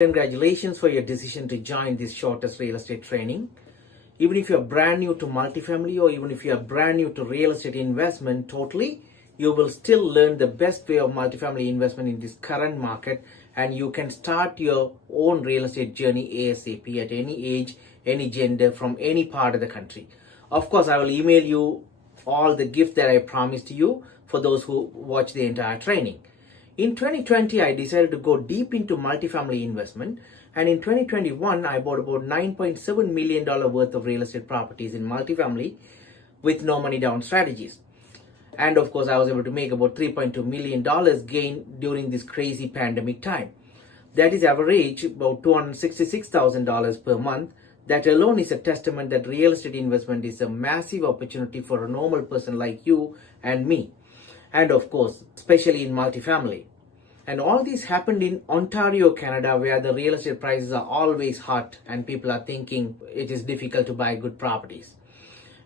Congratulations for your decision to join this shortest real estate training. Even if you're brand new to multifamily or even if you're brand new to real estate investment totally, you will still learn the best way of multifamily investment in this current market, and you can start your own real estate journey ASAP at any age, any gender, from any part of the country. Of course, I will email you all the gift that I promised you for those who watch the entire training. In 2020, I decided to go deep into multifamily investment, and in 2021, I bought about $9.7 million worth of real estate properties in multifamily with no money down strategies. And of course, I was able to make about $3.2 million gain during this crazy pandemic time. That is average about $266,000 per month. That alone is a testament that real estate investment is a massive opportunity for a normal person like you and me. And of course, especially in multifamily. And all this happened in Ontario, Canada, where the real estate prices are always hot and people are thinking it is difficult to buy good properties.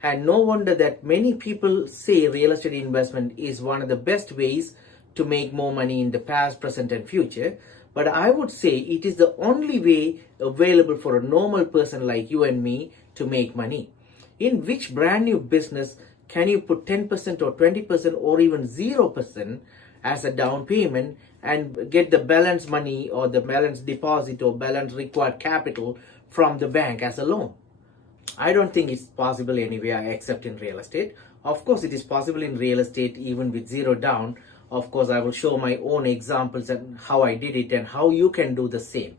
And no wonder that many people say real estate investment is one of the best ways to make more money in the past, present, and future. But I would say it is the only way available for a normal person like you and me to make money. In which brand new business can you put 10% or 20% or even 0% as a down payment and get the balance money or the balance deposit or balance required capital from the bank as a loan? I don't think it's possible anywhere except in real estate. Of course, it is possible in real estate even with zero down. Of course, I will show my own examples and how I did it and how you can do the same.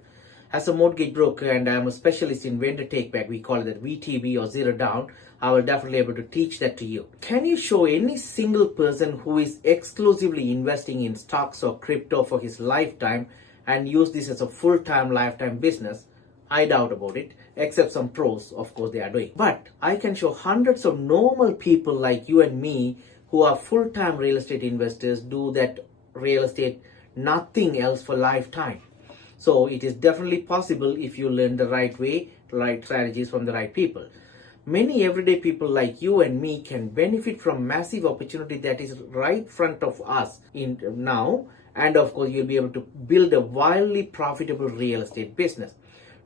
As a mortgage broker, and I am a specialist in vendor take back, we call it VTB or zero down, I will definitely be able to teach that to you. Can you show any single person who is exclusively investing in stocks or crypto for his lifetime and use this as a full-time lifetime business? I doubt about it, except some pros, of course, they are doing. But I can show hundreds of normal people like you and me who are full-time real estate investors do that real estate, nothing else for lifetime. So it is definitely possible if you learn the right way, right strategies from the right people. Many everyday people like you and me can benefit from massive opportunity that is right front of us in now, and of course you'll be able to build a wildly profitable real estate business.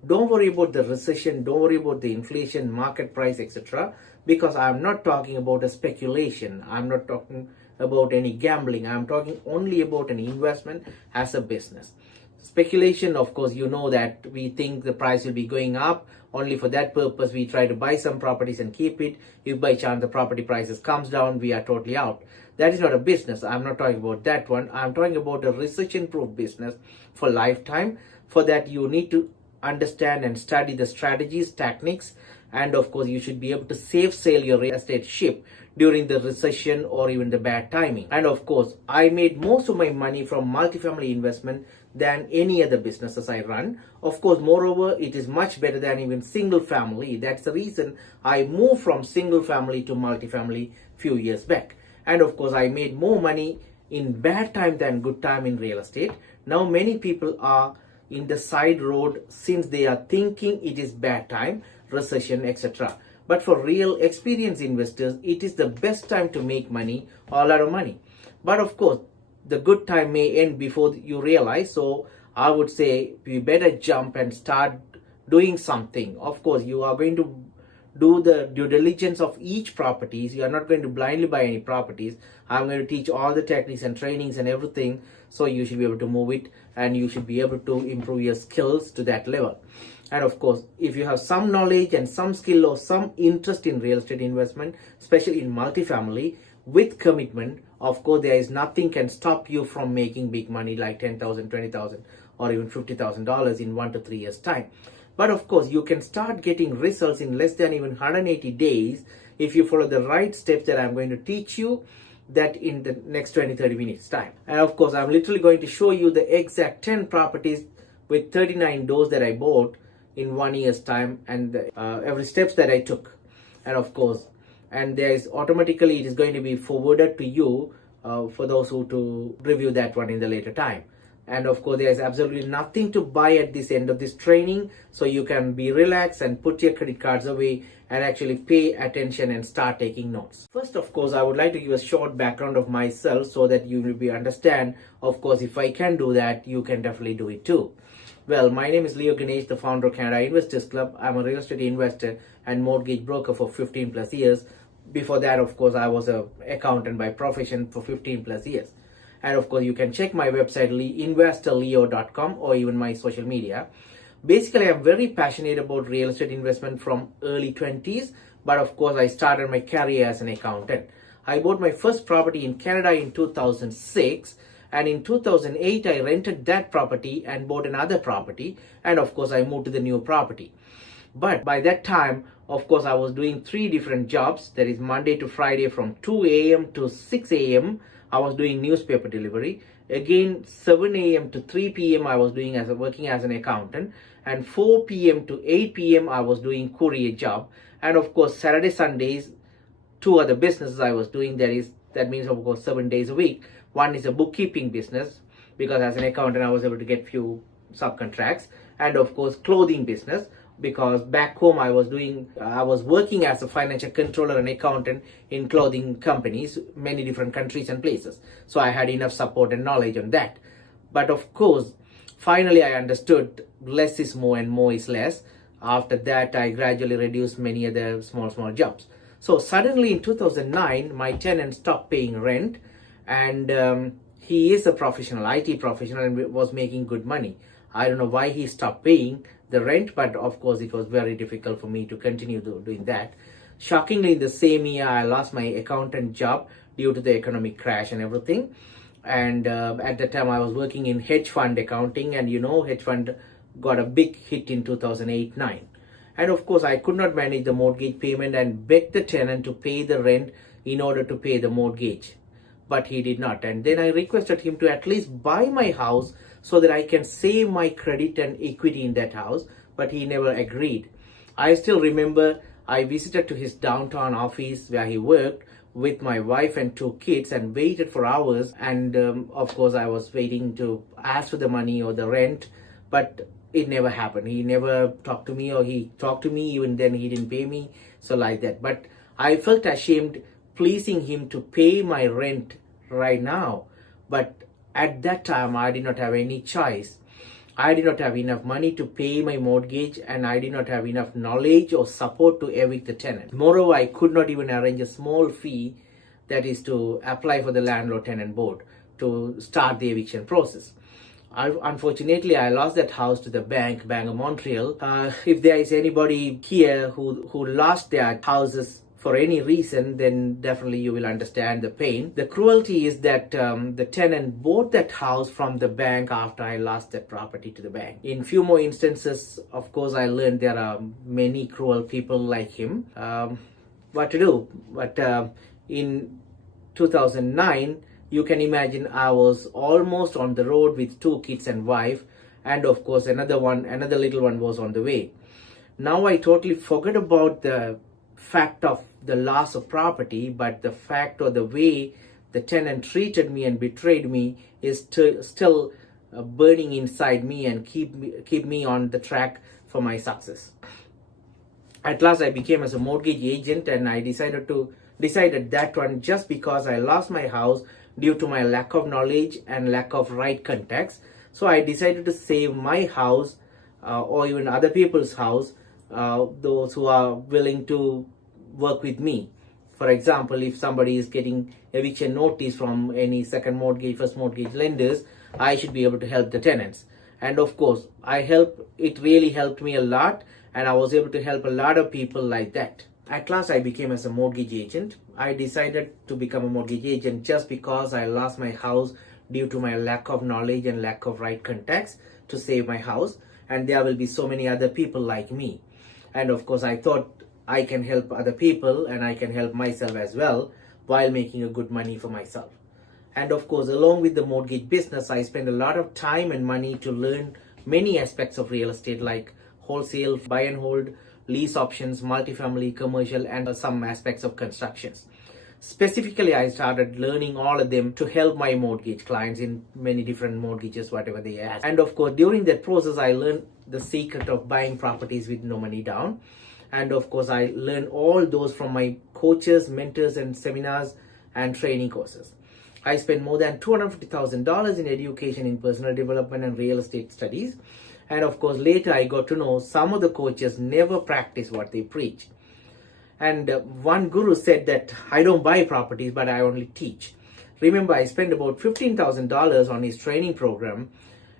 Don't worry about the recession, don't worry about the inflation, market price, etc. because I'm not talking about a speculation, I'm not talking about any gambling, I'm talking only about an investment as a business. Speculation, of course, you know that we think the price will be going up. Only for that purpose, we try to buy some properties and keep it. If by chance the property prices comes down, we are totally out. That is not a business. I'm not talking about that one. I'm talking about a recession-proof business for lifetime. For that, you need to understand and study the strategies, techniques, and of course, you should be able to sail your real estate ship during the recession or even the bad timing. And of course, I made most of my money from multifamily investment than any other businesses I run. Of course, moreover, it is much better than even single family. That's the reason I moved from single family to multifamily few years back. And of course, I made more money in bad time than good time in real estate. Now many people are in the side road since they are thinking it is bad time, recession, etc. But for real experienced investors, it is the best time to make money, a lot of money. But of course, the good time may end before you realize. So I would say you better jump and start doing something. Of course, you are going to do the due diligence of each properties. You are not going to blindly buy any properties. I'm going to teach all the techniques and trainings and everything. So you should be able to move it and you should be able to improve your skills to that level. And of course, if you have some knowledge and some skill or some interest in real estate investment, especially in multifamily, with commitment, of course, there is nothing can stop you from making big money like $10,000, $20,000 or even $50,000 in 1 to 3 years time. But of course, you can start getting results in less than even 180 days if you follow the right steps that I'm going to teach you that in the next 20-30 minutes time. And of course, I'm literally going to show you the exact 10 properties with 39 doors that I bought in 1 year's time and every steps that I took. And of course, and there is automatically it is going to be forwarded to you for those who to review that one in the later time. And of course, there is absolutely nothing to buy at this end of this training, so you can be relaxed and put your credit cards away and actually pay attention and start taking notes. First, of course, I would like to give a short background of myself so that you will be understand. Of course, if I can do that, you can definitely do it too. Well, my name is Leo Ganesh, the founder of Canada Investors Club. I'm a real estate investor and mortgage broker for 15 plus years. Before that, of course, I was an accountant by profession for 15 plus years. And of course, you can check my website, investorleo.com, or even my social media. Basically, I'm very passionate about real estate investment from early 20s, but of course, I started my career as an accountant. I bought my first property in Canada in 2006, and in 2008, I rented that property and bought another property, and of course, I moved to the new property. But by that time, of course, I was doing 3 different jobs. That is Monday to Friday from 2 a.m. to 6 a.m. I was doing newspaper delivery. Again, 7 a.m. to 3 p.m. I was working as an accountant. And 4 p.m. to 8 p.m. I was doing courier job. And of course, Saturday, Sundays, 2 other businesses I was doing. That means, of course, 7 days a week. One is a bookkeeping business, because as an accountant, I was able to get few subcontracts. And of course, clothing business, because back home I was working as a financial controller and accountant in clothing companies, many different countries and places. So I had enough support and knowledge on that. But of course, finally I understood less is more and more is less. After that, I gradually reduced many other small jobs. So suddenly in 2009, my tenant stopped paying rent, and he is a professional, IT professional, and was making good money. I don't know why he stopped paying the rent, but of course it was very difficult for me to continue doing that. Shockingly, in the same year, I lost my accountant job due to the economic crash and everything. And at the time, I was working in hedge fund accounting, and hedge fund got a big hit in 2008-9. And of course, I could not manage the mortgage payment and begged the tenant to pay the rent in order to pay the mortgage. But he did not. And then I requested him to at least buy my house so that I can save my credit and equity in that house, but he never agreed. I still remember I visited to his downtown office where he worked with my wife and 2 kids and waited for hours. And of course, I was waiting to ask for the money or the rent, but it never happened. He never talked to me, or he talked to me, even then he didn't pay me. So like that. But I felt ashamed pleasing him to pay my rent right now. But at that time, I did not have any choice. I did not have enough money to pay my mortgage, and I did not have enough knowledge or support to evict the tenant. Moreover, I could not even arrange a small fee, that is to apply for the landlord-tenant board to start the eviction process. Unfortunately, I lost that house to the Bank of Montreal. If there is anybody here who lost their houses for any reason, then definitely you will understand the pain. The cruelty is that the tenant bought that house from the bank after I lost that property to the bank. In few more instances, of course, I learned there are many cruel people like him. What to do? But in 2009, you can imagine I was almost on the road with 2 kids and wife, and of course another little one was on the way. Now I totally forgot about the fact of the loss of property, but the fact or the way the tenant treated me and betrayed me is still burning inside me and keep me on the track for my success. At last, I became as a mortgage agent, and I decided that one just because I lost my house due to my lack of knowledge and lack of right contacts. So I decided to save my house or even other people's house, those who are willing to work with me. For example, if somebody is getting eviction notice from any second mortgage, first mortgage lenders, I should be able to help the tenants. And of course, it really helped me a lot, and I was able to help a lot of people like that. At last, I became as a mortgage agent. I decided to become a mortgage agent just because I lost my house due to my lack of knowledge and lack of right contacts to save my house. And there will be so many other people like me. And of course, I thought I can help other people and I can help myself as well while making a good money for myself. And of course, along with the mortgage business, I spend a lot of time and money to learn many aspects of real estate, like wholesale, buy and hold, lease options, multifamily, commercial, and some aspects of constructions. Specifically, I started learning all of them to help my mortgage clients in many different mortgages, whatever they ask. And of course, during that process, I learned the secret of buying properties with no money down. And of course, I learned all those from my coaches, mentors, and seminars and training courses. I spent more than $250,000 in education in personal development and real estate studies. And of course, later I got to know some of the coaches never practice what they preach. And one guru said that I don't buy properties, but I only teach. Remember, I spent about $15,000 on his training program,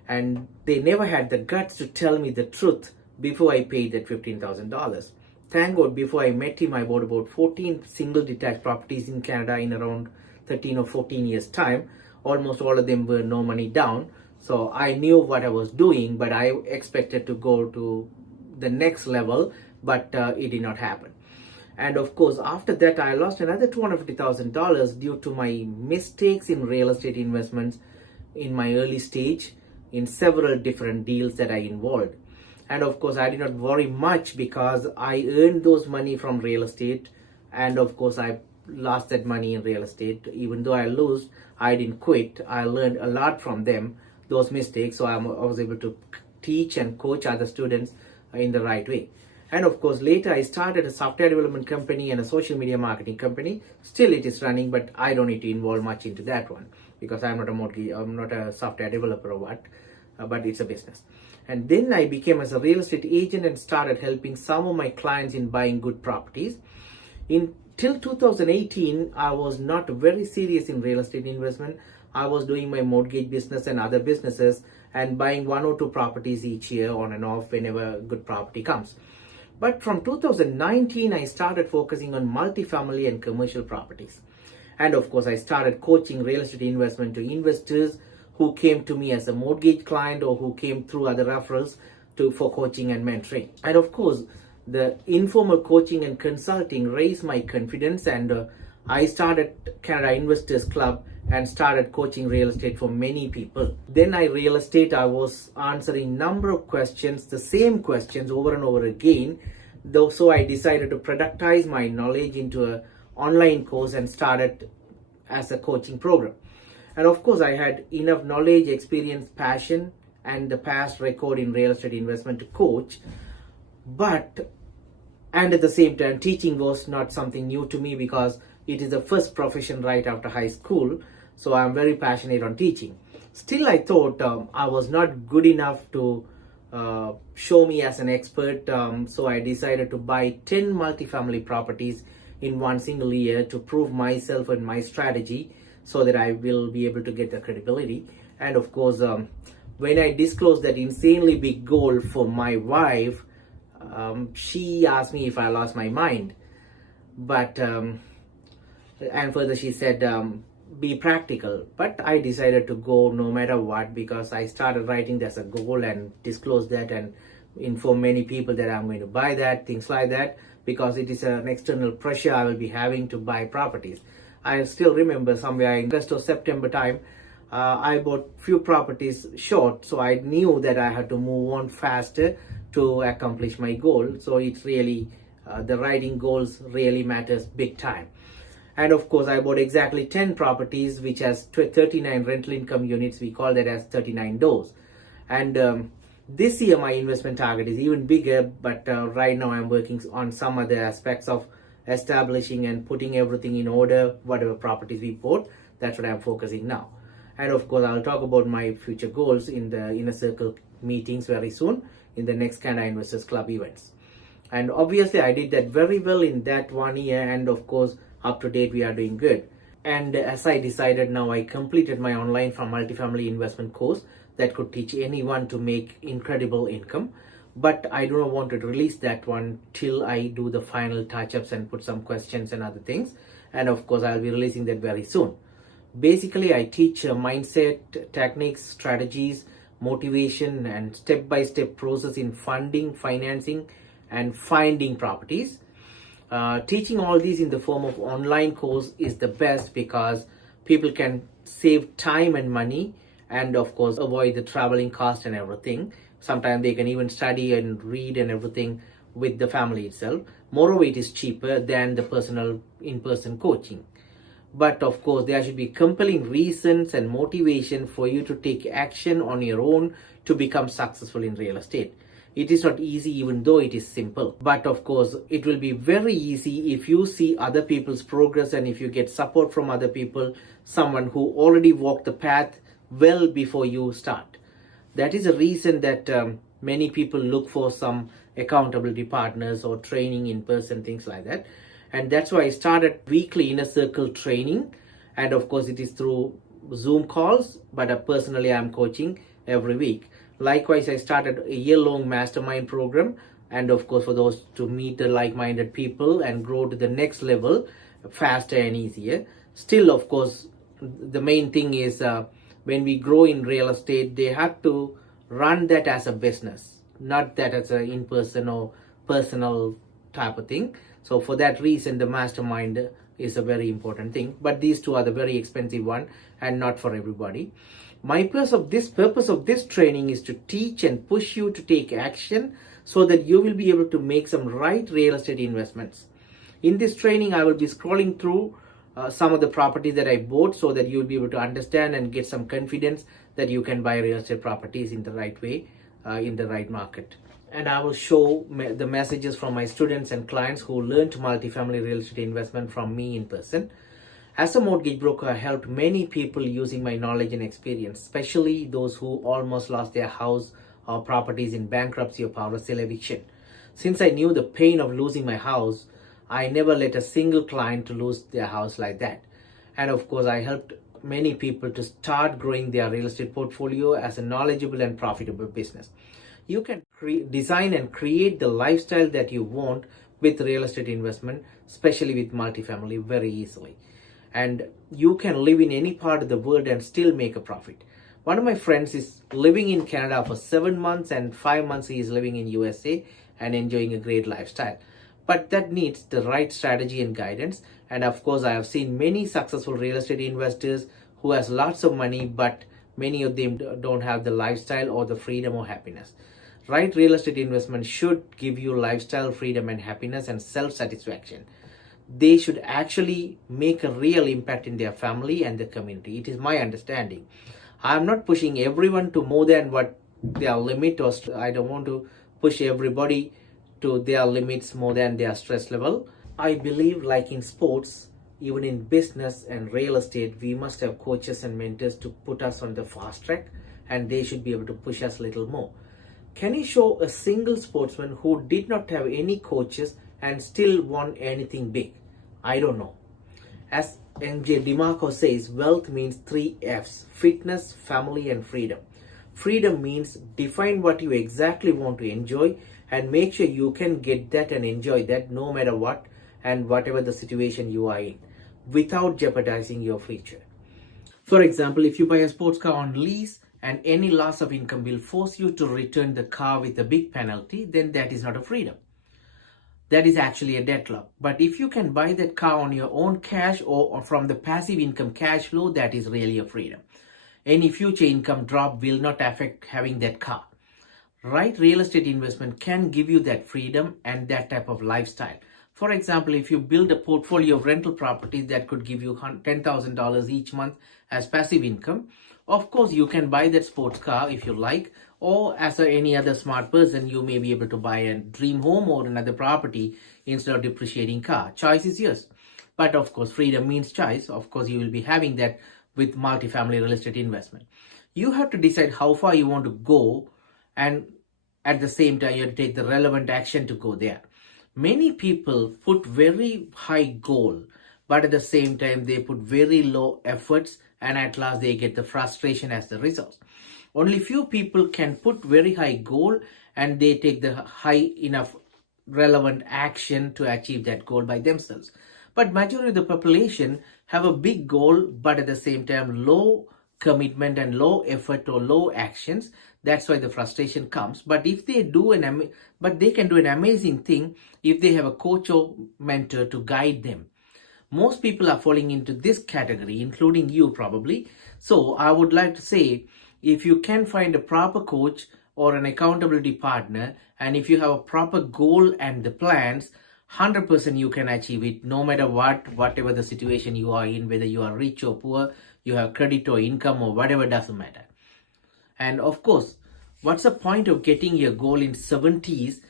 and they never had the guts to tell me the truth before I paid that $15,000. Thank God, before I met him, I bought about 14 single detached properties in Canada in around 13 or 14 years' time. Almost all of them were no money down. So I knew what I was doing, but I expected to go to the next level, but it did not happen. And of course, after that, I lost another $250,000 due to my mistakes in real estate investments in my early stage in several different deals that I involved. And of course, I did not worry much because I earned those money from real estate. And of course, I lost that money in real estate. Even though I lost, I didn't quit. I learned a lot from them, those mistakes. So I was able to teach and coach other students in the right way. And of course, later I started a software development company and a social media marketing company. Still it is running, but I don't need to involve much into that one because I'm not a software developer or what, but it's a business. And then I became as a real estate agent and started helping some of my clients in buying good properties. Till 2018, I was not very serious in real estate investment. I was doing my mortgage business and other businesses and buying 1 or 2 properties each year on and off whenever a good property comes. But from 2019, I started focusing on multifamily and commercial properties. And of course, I started coaching real estate investment to investors who came to me as a mortgage client or who came through other referrals for coaching and mentoring. And of course, the informal coaching and consulting raised my confidence, and I started Canada Investors Club and started coaching real estate for many people. Then I realized I was answering number of questions, the same questions over and over again. So I decided to productize my knowledge into an online course and started as a coaching program. And of course, I had enough knowledge, experience, passion, and the past record in real estate investment to coach. And at the same time, teaching was not something new to me because it is the first profession right after high school. So I'm very passionate on teaching. Still, I thought I was not good enough to show me as an expert. So I decided to buy 10 multifamily properties in one single year to prove myself and my strategy so that I will be able to get the credibility. And of course, when I disclosed that insanely big goal for my wife, she asked me if I lost my mind. And further she said, be practical. But I decided to go no matter what because I started writing this as a goal and disclose that and inform many people that I'm going to buy that, things like that, because it is an external pressure I will be having to buy properties. I still remember somewhere in August or September time, I bought few properties short, so I knew that I had to move on faster to accomplish my goal. So it's really, the writing goals really matters big time. And of course, I bought exactly 10 properties, which has 39 rental income units. We call that as 39 doors. And this year, my investment target is even bigger, but right now I'm working on some other aspects of establishing and putting everything in order, whatever properties we bought. That's what I'm focusing now. And of course, I'll talk about my future goals in the Inner Circle meetings very soon in the next Canada Investors Club events. And obviously, I did that very well in that 1 year. And of course, up to date, we are doing good. And as I decided now, I completed my online from multifamily investment course that could teach anyone to make incredible income. But I do not want to release that one till I do the final touch-ups and put some questions and other things. And of course, I'll be releasing that very soon. Basically, I teach mindset, techniques, strategies, motivation, and step-by-step process in funding, financing, and finding properties. Teaching all these in the form of online course is the best because people can save time and money and of course avoid the traveling cost and everything. Sometimes they can even study and read and everything with the family itself. Moreover, it is cheaper than the personal in-person coaching. But of course, there should be compelling reasons and motivation for you to take action on your own to become successful in real estate. It is not easy even though it is simple. But of course, it will be very easy if you see other people's progress and if you get support from other people, someone who already walked the path well before you start. That is a reason that Many people look for some accountability partners or training in person, things like that. And that's why I started weekly inner circle training. And of course, it is through Zoom calls, but personally, I'm coaching every week. Likewise, I started a year-long mastermind program. And of course, for those to meet the like-minded people and grow to the next level faster and easier. Still, of course, the main thing is when we grow in real estate, they have to run that as a business, not that as an in-person or personal type of thing. So for that reason, the mastermind is a very important thing. But these two are the very expensive one and not for everybody. My purpose of this training is to teach and push you to take action so that you will be able to make some right real estate investments. In this training, I will be scrolling through some of the properties that I bought so that you'll be able to understand and get some confidence that you can buy real estate properties in the right way, in the right market. And I will show the messages from my students and clients who learned multifamily real estate investment from me in person. As a mortgage broker, I helped many people using my knowledge and experience, especially those who almost lost their house or properties in bankruptcy or power sale eviction. Since I knew the pain of losing my house, I never let a single client to lose their house like that. And of course, I helped many people to start growing their real estate portfolio as a knowledgeable and profitable business. You can design and create the lifestyle that you want with real estate investment, especially with multifamily, very easily. And you can live in any part of the world and still make a profit. One of my friends is living in Canada for 7 months, and 5 months he is living in USA and enjoying a great lifestyle. But that needs the right strategy and guidance. And of course, I have seen many successful real estate investors who has lots of money, but many of them don't have the lifestyle or the freedom or happiness. Right real estate investment should give you lifestyle, freedom and happiness and self-satisfaction. They should actually make a real impact in their family and the community. It is my understanding. I'm not pushing everyone to more than what their limit, or I don't want to push everybody to their limits more than their stress level. I believe, like in sports, even in business and real estate, we must have coaches and mentors to put us on the fast track, and they should be able to push us a little more. Can you show a single sportsman who did not have any coaches and still won anything big? I don't know. As MJ DeMarco says, wealth means 3 F's: fitness, family, and freedom. Freedom means define what you exactly want to enjoy and make sure you can get that and enjoy that no matter what and whatever the situation you are in, without jeopardizing your future. For example, if you buy a sports car on lease and any loss of income will force you to return the car with a big penalty, then that is not a freedom. That is actually a deadlock. But if you can buy that car on your own cash or from the passive income cash flow, that is really a freedom. Any future income drop will not affect having that car. Right real estate investment can give you that freedom and that type of lifestyle. For example, if you build a portfolio of rental properties that could give you $10,000 each month as passive income, of course you can buy that sports car if you like, or as any other smart person, you may be able to buy a dream home or another property instead of depreciating car. Choice is yours. But of course, freedom means choice. Of course, you will be having that with multifamily real estate investment. You have to decide how far you want to go, and at the same time, you have to take the relevant action to go there. Many people put very high goal, but at the same time, they put very low efforts, and at last they get the frustration as the result. Only few people can put very high goal and they take the high enough relevant action to achieve that goal by themselves. But majority of the population have a big goal, but at the same time low commitment and low effort or low actions. That's why the frustration comes. But if they do they can do an amazing thing if they have a coach or mentor to guide them. Most people are falling into this category, including you probably. So I would like to say, if you can find a proper coach or an accountability partner, and if you have a proper goal and the plans, 100% you can achieve it no matter whatever the situation you are in, whether you are rich or poor, you have credit or income or whatever, doesn't matter. And of course, what's the point of getting your goal in 70s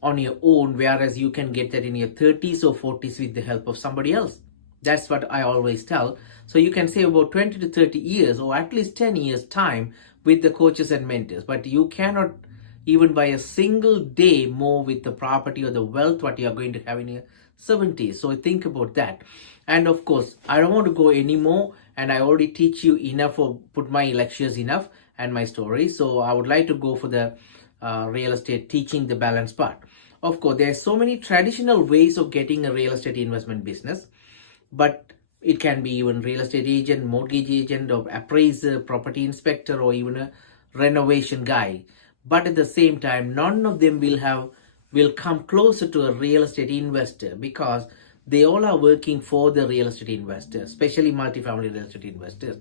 on your own, whereas you can get that in your 30s or 40s with the help of somebody else? That's what I always tell. So you can save about 20 to 30 years or at least 10 years time with the coaches and mentors, but you cannot even by a single day more with the property or the wealth what you are going to have in your 70s. So think about that. And of course, I don't want to go anymore, and I already teach you enough or put my lectures enough and my story. So I would like to go for the real estate teaching the balance part. Of course, there are so many traditional ways of getting a real estate investment business, but it can be even real estate agent, mortgage agent, or appraiser, property inspector, or even a renovation guy. But at the same time, none of them will come closer to a real estate investor, because they all are working for the real estate investor, especially multifamily real estate investors.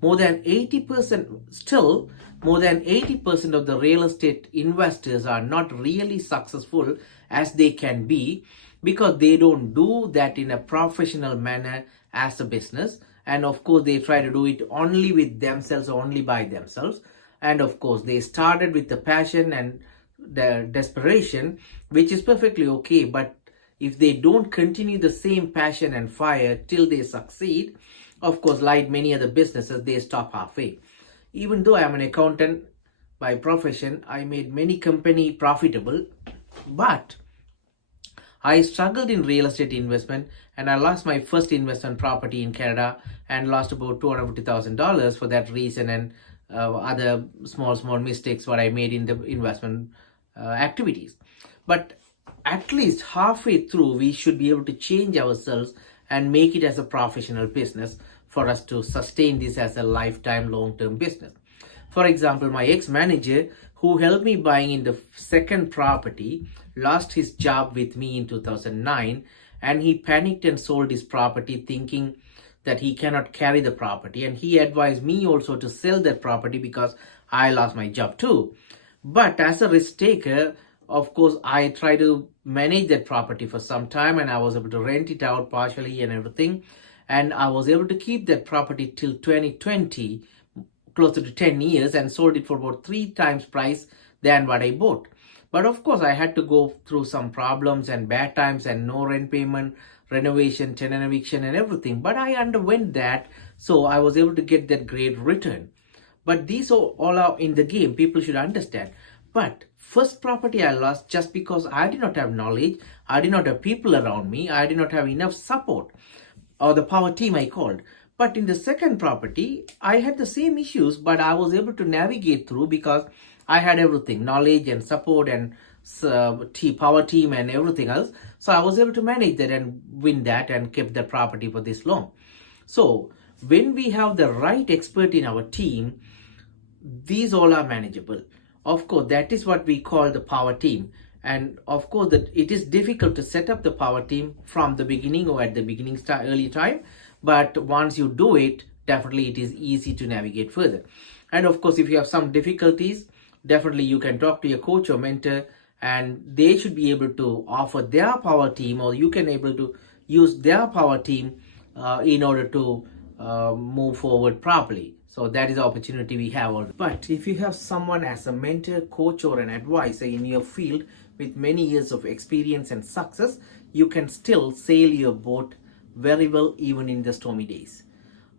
More than 80% of the real estate investors are not really successful as they can be, because they don't do that in a professional manner as a business. And of course, they try to do it only with themselves, only by themselves. And of course, they started with the passion and the desperation, which is perfectly okay. But if they don't continue the same passion and fire till they succeed, of course, like many other businesses, they stop halfway. Even though I'm an accountant by profession, I made many company profitable, but I struggled in real estate investment, and I lost my first investment property in Canada and lost about $250,000 for that reason, and other small mistakes what I made in the investment activities. But at least halfway through, we should be able to change ourselves and make it as a professional business for us to sustain this as a lifetime long-term business. For example, my ex-manager who helped me buying in the second property lost his job with me in 2009, and he panicked and sold his property thinking that he cannot carry the property, and he advised me also to sell that property because I lost my job too. But as a risk taker, of course, I tried to manage that property for some time, and I was able to rent it out partially and everything. And I was able to keep that property till 2020, closer to 10 years, and sold it for about 3 times price than what I bought. But of course, I had to go through some problems and bad times and no rent payment, renovation, tenant eviction and everything. But I underwent that, so I was able to get that great return. But these all are in the game. People should understand. But first property I lost just because I did not have knowledge, I did not have people around me, I did not have enough support, or the power team I called. But in the second property, I had the same issues, but I was able to navigate through because I had everything, knowledge and support and power team and everything else. So I was able to manage that and win that and keep the property for this long. So when we have the right expert in our team, these all are manageable. Of course, that is what we call the power team. And of course, that it is difficult to set up the power team from the beginning or at the beginning early time. But once you do it, definitely it is easy to navigate further. And of course, if you have some difficulties, definitely you can talk to your coach or mentor, and they should be able to offer their power team, or you can able to use their power team in order to move forward properly. So that is the opportunity we have. But if you have someone as a mentor, coach, or an advisor in your field with many years of experience and success, you can still sail your boat very well even in the stormy days.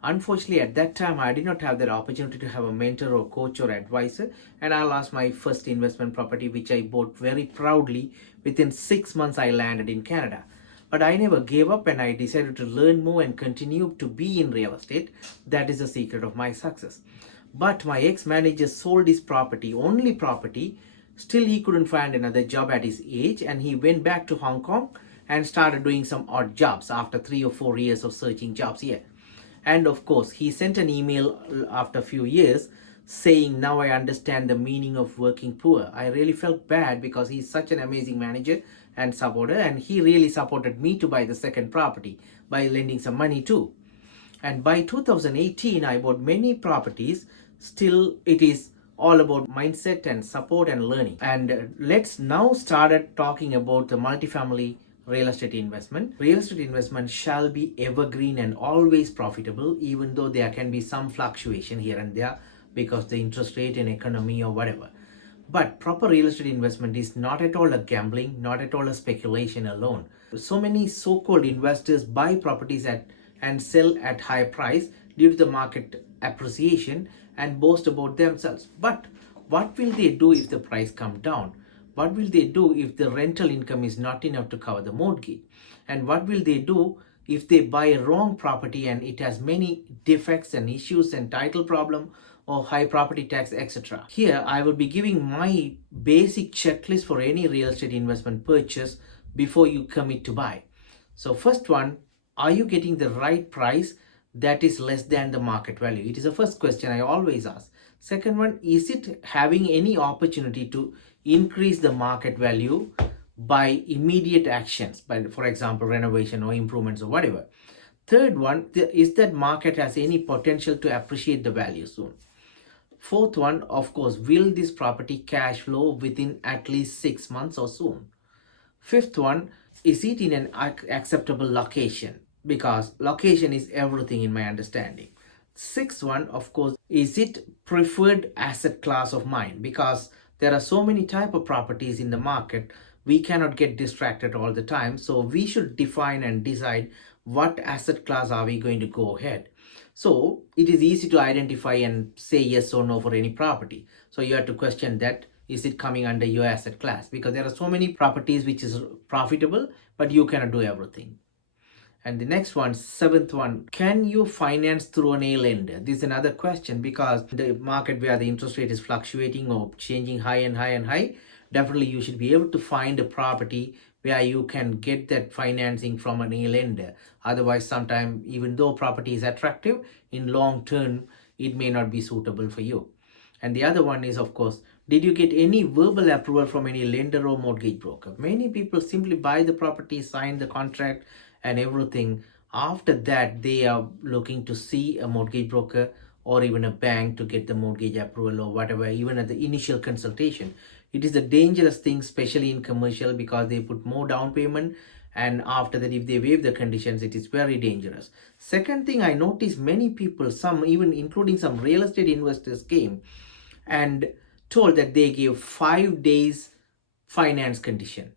Unfortunately, at that time, I did not have that opportunity to have a mentor or coach or advisor, and I lost my first investment property, which I bought very proudly. Within 6 months, I landed in Canada. But I never gave up, and I decided to learn more and continue to be in real estate. That is the secret of my success. But my ex-manager sold his property, only property. Still, he couldn't find another job at his age, and he went back to Hong Kong and started doing some odd jobs after 3 or 4 years of searching jobs here. And of course, he sent an email after a few years saying, "Now I understand the meaning of working poor." I really felt bad because he's such an amazing manager and supporter, and he really supported me to buy the second property by lending some money too. And by 2018, I bought many properties. Still, it is all about mindset and support and learning. And let's now start talking about the multifamily real estate investment. Real estate investment shall be evergreen and always profitable, even though there can be some fluctuation here and there because the interest rate and economy or whatever. But proper real estate investment is not at all a gambling, not at all a speculation alone. So many so-called investors buy properties and sell at high price due to the market appreciation and boast about themselves. But What will they do if the price come down? What will they do if the rental income is not enough to cover the mortgage? And what will they do if they buy a wrong property and it has many defects and issues and title problem or high property tax, etc. Here I will be giving my basic checklist for any real estate investment purchase before you commit to buy. So first one, are you getting the right price that is less than the market value? It is the first question I always ask. Second one, is it having any opportunity to increase the market value by immediate actions, by, for example, renovation or improvements or whatever? Third one, is that market has any potential to appreciate the value soon? Fourth one, of course, will this property cash flow within at least 6 months or soon? Fifth one, is it in an acceptable location? Because location is everything in my understanding. Sixth one, of course, is it preferred asset class of mine? Because there are so many type of properties in the market, we cannot get distracted all the time. So we should define and decide what asset class are we going to go ahead. So it is easy to identify and say yes or no for any property. So you have to question that, is it coming under your asset class? Because there are so many properties which is profitable, but you cannot do everything. And the next one, seventh one, can you finance through an A lender? This is another question, because the market where the interest rate is fluctuating or changing high and high and high, definitely you should be able to find a property where you can get that financing from an A lender. Otherwise, sometimes even though property is attractive, in long term, it may not be suitable for you. And the other one is, of course, did you get any verbal approval from any lender or mortgage broker? Many people simply buy the property, sign the contract and everything. After that, they are looking to see a mortgage broker or even a bank to get the mortgage approval or whatever, even at the initial consultation. It is a dangerous thing, especially in commercial, because they put more down payment, and after that, if they waive the conditions, it is very dangerous. Second thing, I noticed many people, some even including some real estate investors, came and told that they give 5 days finance condition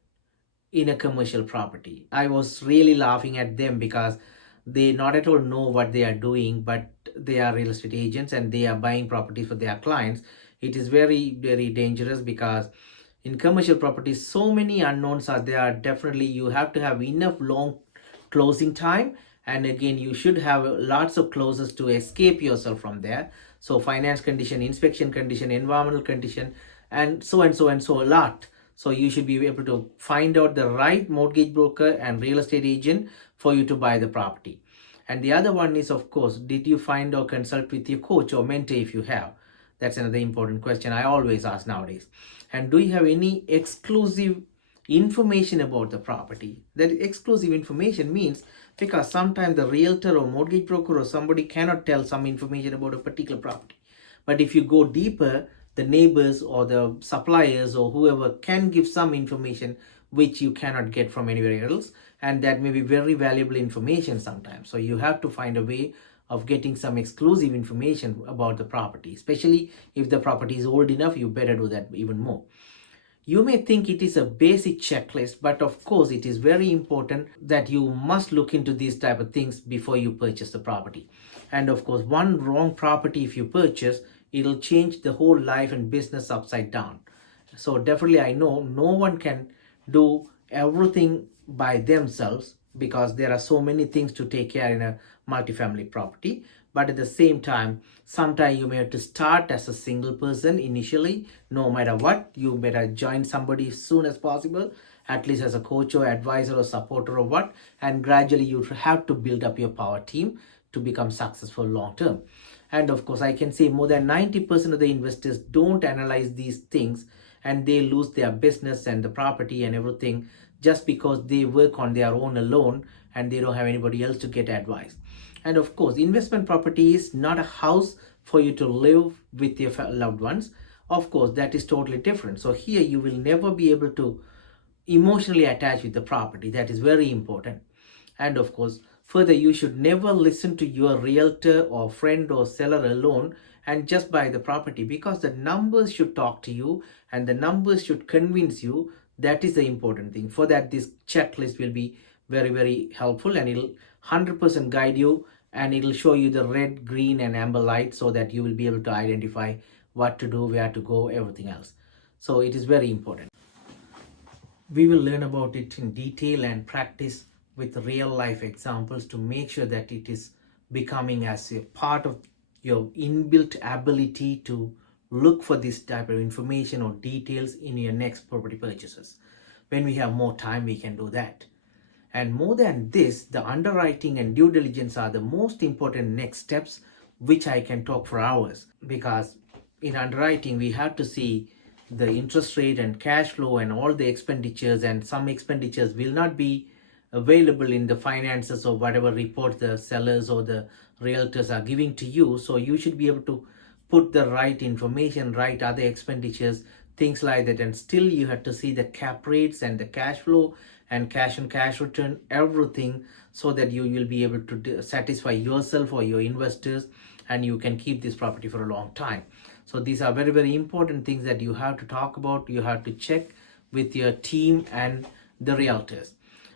in a commercial property. I was really laughing at them because they not at all know what they are doing, but they are real estate agents and they are buying properties for their clients. It is very, very dangerous, because in commercial properties, so many unknowns are there. Definitely, you have to have enough long closing time. And again, you should have lots of clauses to escape yourself from there. So finance condition, inspection condition, environmental condition, and so a lot. So you should be able to find out the right mortgage broker and real estate agent for you to buy the property. And the other one is, of course, did you find or consult with your coach or mentor if you have? That's another important question I always ask nowadays. And do you have any exclusive information about the property? That exclusive information means, because sometimes the realtor or mortgage broker or somebody cannot tell some information about a particular property. But if you go deeper, the neighbors or the suppliers or whoever can give some information which you cannot get from anywhere else, and that may be very valuable information sometimes. So you have to find a way of getting some exclusive information about the property, especially if the property is old enough. You better do that even more. You may think it is a basic checklist, but of course it is very important that you must look into these type of things before you purchase the property. And of course, one wrong property if you purchase, it'll change the whole life and business upside down. So definitely, I know no one can do everything by themselves, because there are so many things to take care in a multifamily property. But at the same time, sometimes you may have to start as a single person initially. No matter what, you better join somebody as soon as possible, at least as a coach or advisor or supporter or what, and gradually you have to build up your power team to become successful long term. And of course, I can say more than 90% of the investors don't analyze these things, and they lose their business and the property and everything just because they work on their own alone and they don't have anybody else to get advice. And of course, investment property is not a house for you to live with your loved ones. Of course, that is totally different. So here you will never be able to emotionally attach with the property. That is very important. And of course, further, you should never listen to your realtor or friend or seller alone and just buy the property, because the numbers should talk to you and the numbers should convince you. That is the important thing. For that, this checklist will be very, very helpful, and it'll 100% guide you, and it'll show you the red, green and amber light, so that you will be able to identify what to do, where to go, everything else. So it is very important. We will learn about it in detail and practice with real life examples to make sure that it is becoming as a part of your inbuilt ability to look for this type of information or details in your next property purchases. When we have more time, we can do that. And more than this, the underwriting and due diligence are the most important next steps, which I can talk for hours, because in underwriting we have to see the interest rate and cash flow and all the expenditures, and some expenditures will not be available in the finances or whatever report the sellers or the realtors are giving to you. So you should be able to put the right information, right other expenditures, things like that. And still you have to see the cap rates and the cash flow and cash on cash return, everything, so that you will be able to satisfy yourself or your investors, and you can keep this property for a long time. So these are very, very important things that you have to talk about. You have to check with your team and the realtors.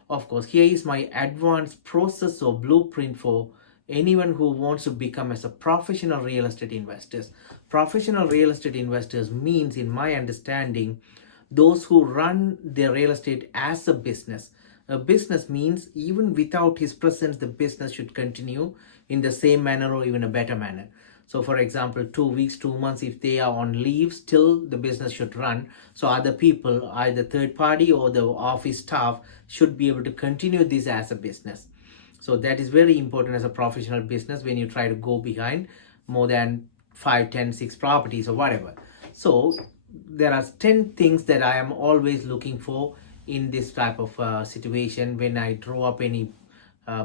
Of course, here is my advanced process or blueprint for anyone who wants to become as a professional real estate investors. Professional real estate investors means, in my understanding, those who run their real estate as a business. A business means even without his presence, the business should continue in the same manner or even a better manner. So for example, 2 weeks, 2 months, if they are on leave, still the business should run. So other people, either third party or the office staff, should be able to continue this as a business. So that is very important as a professional business when you try to go behind more than 5, 10, 6 properties or whatever. So there are 10 things that I am always looking for in this type of situation when I draw up any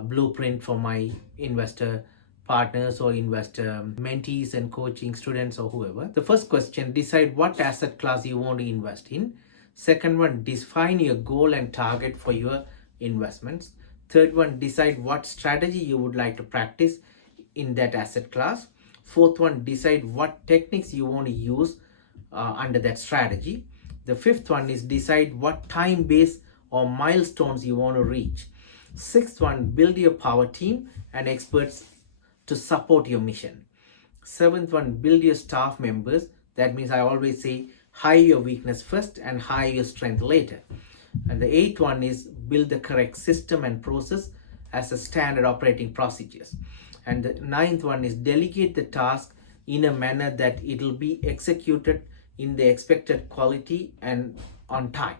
blueprint for my investor partners or investor mentees and coaching students or whoever. The first question, decide what asset class you want to invest in. Second one, define your goal and target for your investments. Third one, decide what strategy you would like to practice in that asset class. Fourth one, decide what techniques you want to use under that strategy. The fifth one is decide what time base or milestones you want to reach. Sixth one, build your power team and experts to support your mission. Seventh one, build your staff members. That means I always say hire your weakness first and hire your strength later. And the eighth one is build the correct system and process as a standard operating procedures. And the ninth one is delegate the task in a manner that it will be executed in the expected quality and on time.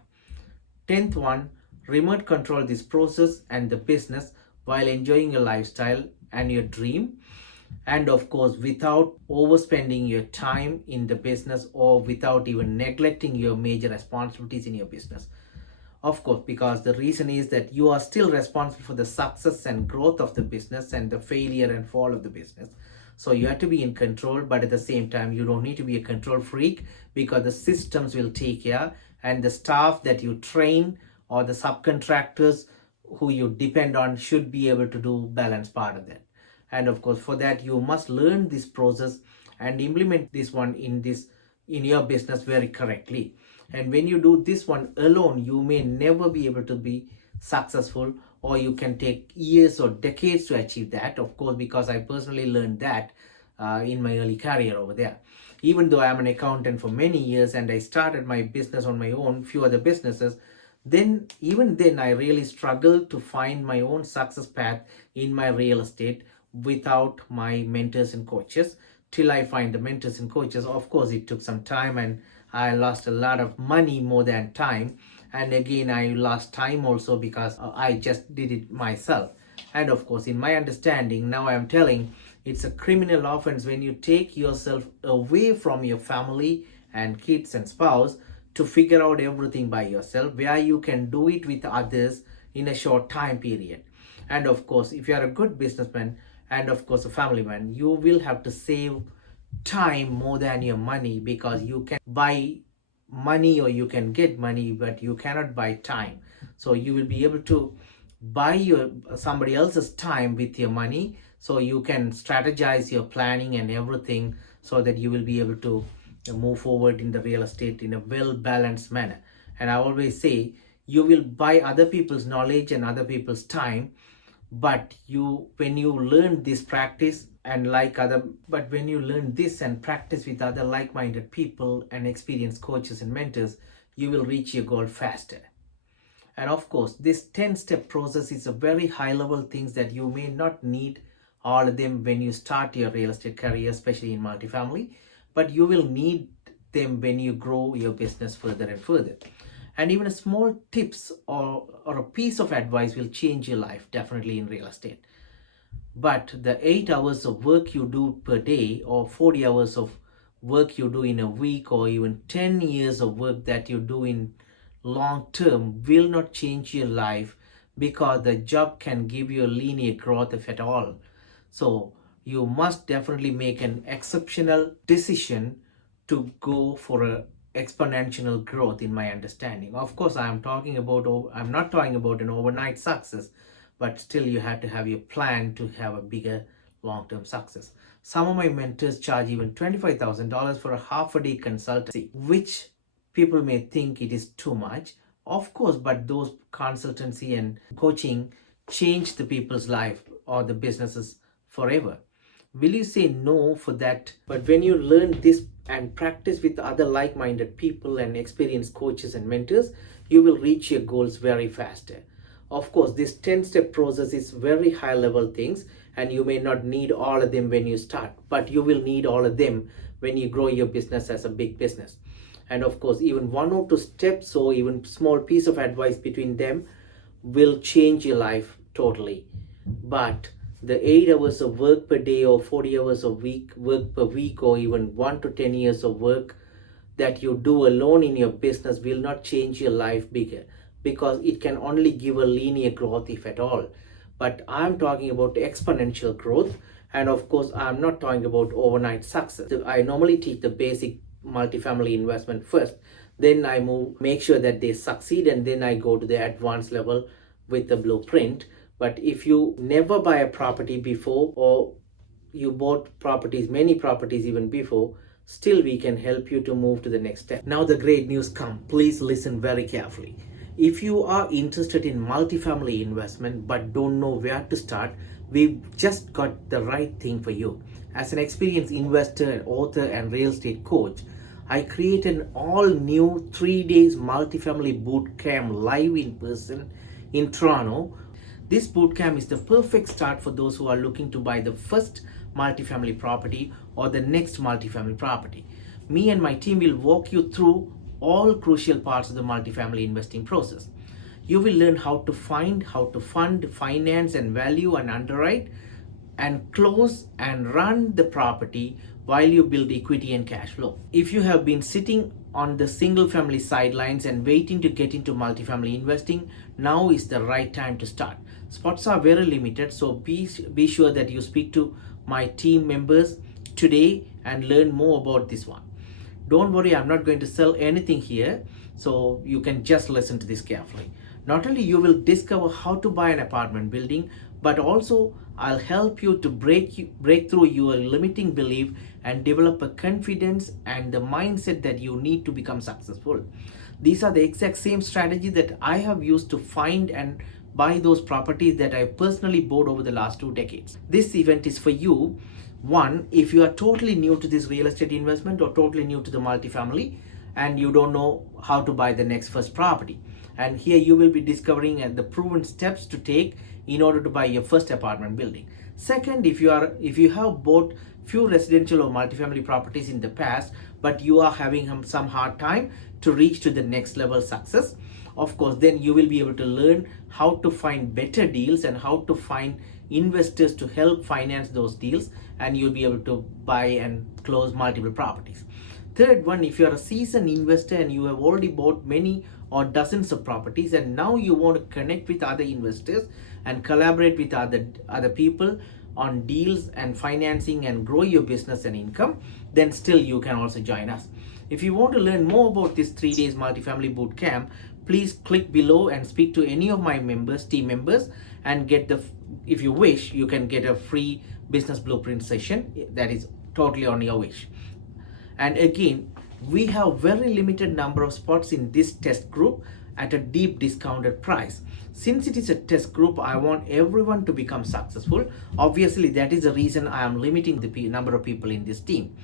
10th one, remote control this process and the business while enjoying your lifestyle and your dream, and of course without overspending your time in the business or without even neglecting your major responsibilities in your business. Of course, because the reason is that you are still responsible for the success and growth of the business and the failure and fall of the business. So you have to be in control, but at the same time you don't need to be a control freak, because the systems will take care, and the staff that you train or the subcontractors who you depend on should be able to do balance part of that. And of course, for that you must learn this process and implement this one in your business very correctly. And when you do this one alone, you may never be able to be successful, or you can take years or decades to achieve that. Of course, because I personally learned that in my early career over there. Even though I am an accountant for many years and I started my business on my own, few other businesses, then even then I really struggled to find my own success path in my real estate without my mentors and coaches. Till I find the mentors and coaches, of course it took some time, and I lost a lot of money more than time. And again, I lost time also because I just did it myself. And of course, in my understanding, now I am telling, it's a criminal offense when you take yourself away from your family and kids and spouse to figure out everything by yourself, where you can do it with others in a short time period. And of course, if you are a good businessman and of course a family man, you will have to save time more than your money, because you can buy money or you can get money, but you cannot buy time. So you will be able to buy somebody else's time with your money, so you can strategize your planning and everything, so that you will be able to move forward in the real estate in a well balanced manner. And I always say, you will buy other people's knowledge and other people's time, But when you learn this practice and like other but when you learn this and practice with other like-minded people and experienced coaches and mentors, you will reach your goal faster. And of course, this 10-step process is a very high level things that you may not need all of them when you start your real estate career, especially in multifamily, but you will need them when you grow your business further and further. And even a small tips or a piece of advice will change your life, definitely in real estate. But the 8 hours of work you do per day, or 40 hours of work you do in a week, or even 10 years of work that you do in long term will not change your life, because the job can give you a linear growth if at all. So you must definitely make an exceptional decision to go for a exponential growth, in my understanding. Of course, I'm not talking about an overnight success, but still you have to have your plan to have a bigger long-term success. Some of my mentors charge even $25,000 for a half-a-day consultancy, which people may think it is too much. Of course, but those consultancy and coaching change the people's life or the businesses forever. Will you say no for that? But when you learn this and practice with other like-minded people and experienced coaches and mentors, you will reach your goals very faster. Of course, this 10-step process is very high level things, and you may not need all of them when you start, but you will need all of them when you grow your business as a big business. And of course, even one or two steps or even small piece of advice between them will change your life totally. But the 8 hours of work per day, or 40 hours of work per week, or even 1 to 10 years of work that you do alone in your business will not change your life bigger, because it can only give a linear growth if at all. But I'm talking about exponential growth. And of course, I'm not talking about overnight success. I normally teach the basic multifamily investment first, then I make sure that they succeed, and then I go to the advanced level with the blueprint. But if you never buy a property before, or you bought many properties even before, still we can help you to move to the next step. Now the great news come. Please listen very carefully. If you are interested in multifamily investment but don't know where to start, we've just got the right thing for you. As an experienced investor, author, and real estate coach, I created an all-new 3 days multifamily boot camp live in person in Toronto. This bootcamp is the perfect start for those who are looking to buy the first multifamily property or the next multifamily property. Me and my team will walk you through all crucial parts of the multifamily investing process. You will learn how to find, how to fund, finance, and value and underwrite and close and run the property while you build equity and cash flow. If you have been sitting on the single family sidelines and waiting to get into multifamily investing, now is the right time to start. Spots are very limited, so be sure that you speak to my team members today and learn more about this one. Don't worry, I'm not going to sell anything here, so you can just listen to this carefully. Not only you will discover how to buy an apartment building, but also I'll help you to break through your limiting belief and develop a confidence and the mindset that you need to become successful. These are the exact same strategy that I have used to find and buy those properties that I personally bought over the last 2 decades. This event is for you. One, if you are totally new to this real estate investment or totally new to the multifamily and you don't know how to buy the next first property. And here you will be discovering the proven steps to take in order to buy your first apartment building. Second, if you have bought few residential or multifamily properties in the past, but you are having some hard time to reach to the next level success, of course, then you will be able to learn how to find better deals and how to find investors to help finance those deals, and you'll be able to buy and close multiple properties. Third one, if you're a seasoned investor and you have already bought many or dozens of properties and now you want to connect with other investors and collaborate with other people on deals and financing and grow your business and income, then still you can also join us. If you want to learn more about this 3 days multifamily boot camp, please click below and speak to any of my team members, and if you wish, you can get a free business blueprint session that is totally on your wish. And again, we have very limited number of spots in this test group at a deep discounted price. Since it is a test group, I want everyone to become successful. Obviously, that is the reason I am limiting the number of people in this team.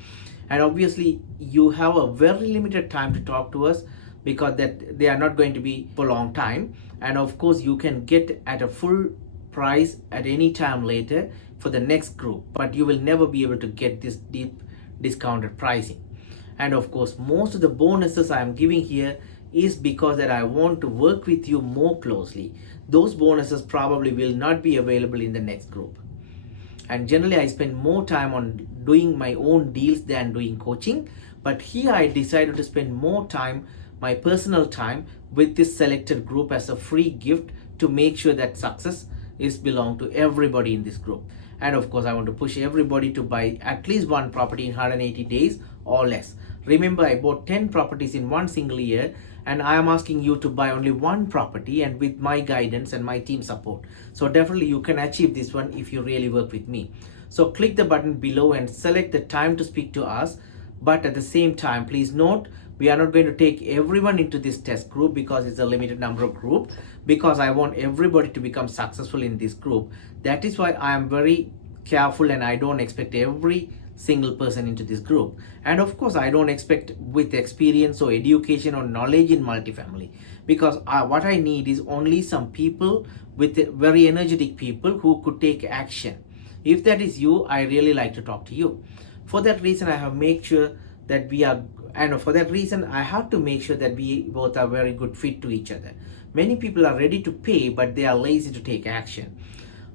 And obviously, you have a very limited time to talk to us, because that they are not going to be for a long time. And of course, you can get at a full price at any time later for the next group, but you will never be able to get this deep discounted pricing. And of course, most of the bonuses I am giving here is because that I want to work with you more closely. Those bonuses probably will not be available in the next group. And generally, I spend more time on doing my own deals than doing coaching. But here I decided to spend more time, my personal time, with this selected group as a free gift to make sure that success is belong to everybody in this group. And of course, I want to push everybody to buy at least one property in 180 days or less. Remember, I bought 10 properties in one single year, and I am asking you to buy only one property, and with my guidance and my team support. So definitely you can achieve this one if you really work with me. So click the button below and select the time to speak to us. But at the same time, please note, we are not going to take everyone into this test group because it's a limited number of group, because I want everybody to become successful in this group. That is why I am very careful, and I don't expect every single person into this group. And of course, I don't expect with experience or education or knowledge in multifamily, because what I need is only some people with very energetic people who could take action. If that is you, I really like to talk to you. For that reason, I have made sure that we are, and for that reason, I have to make sure that we both are very good fit to each other. Many people are ready to pay, but they are lazy to take action.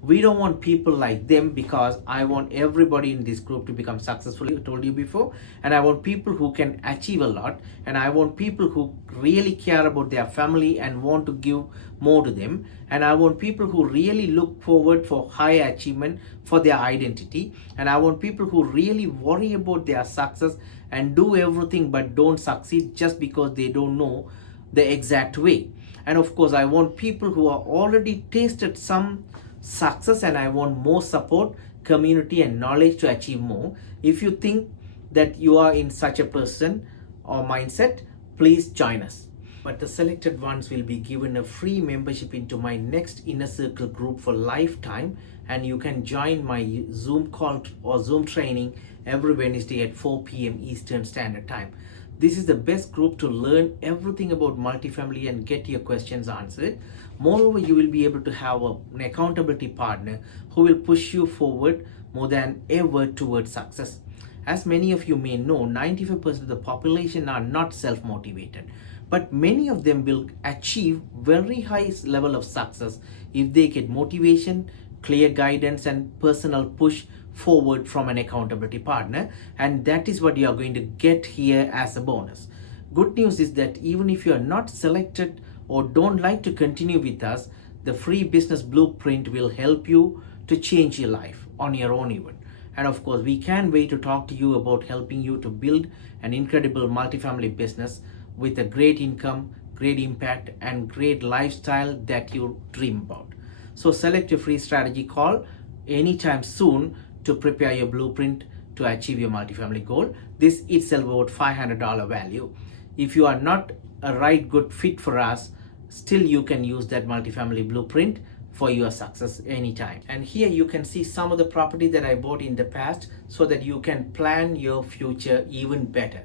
We don't want people like them, because I want everybody in this group to become successful, I told you before. And I want people who can achieve a lot, and I want people who really care about their family and want to give more to them. And I want people who really look forward for high achievement for their identity. And I want people who really worry about their success and do everything but don't succeed just because they don't know the exact way. And of course, I want people who are already tasted some success, and I want more support, community, and knowledge to achieve more. If you think that you are in such a person or mindset, please join us. But the selected ones will be given a free membership into my next inner circle group for lifetime, and you can join my Zoom call or Zoom training every Wednesday at 4 p.m. Eastern Standard Time. This is the best group to learn everything about multifamily and get your questions answered. Moreover, you will be able to have an accountability partner who will push you forward more than ever towards success. As many of you may know, 95% of the population are not self-motivated, but many of them will achieve very high level of success if they get motivation, clear guidance, and personal push forward from an accountability partner. And that is what you are going to get here as a bonus. Good news is that even if you are not selected or don't like to continue with us, the free business blueprint will help you to change your life on your own even. And of course, we can't wait to talk to you about helping you to build an incredible multifamily business with a great income, great impact, and great lifestyle that you dream about. So select your free strategy call anytime soon to prepare your blueprint to achieve your multifamily goal. This itself about $500 value. If you are not a right good fit for us, still you can use that multifamily blueprint for your success anytime. And here you can see some of the property that I bought in the past so that you can plan your future even better.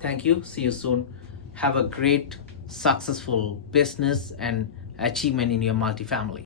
Thank you. See you soon. Have a great, successful business and achievement in your multifamily.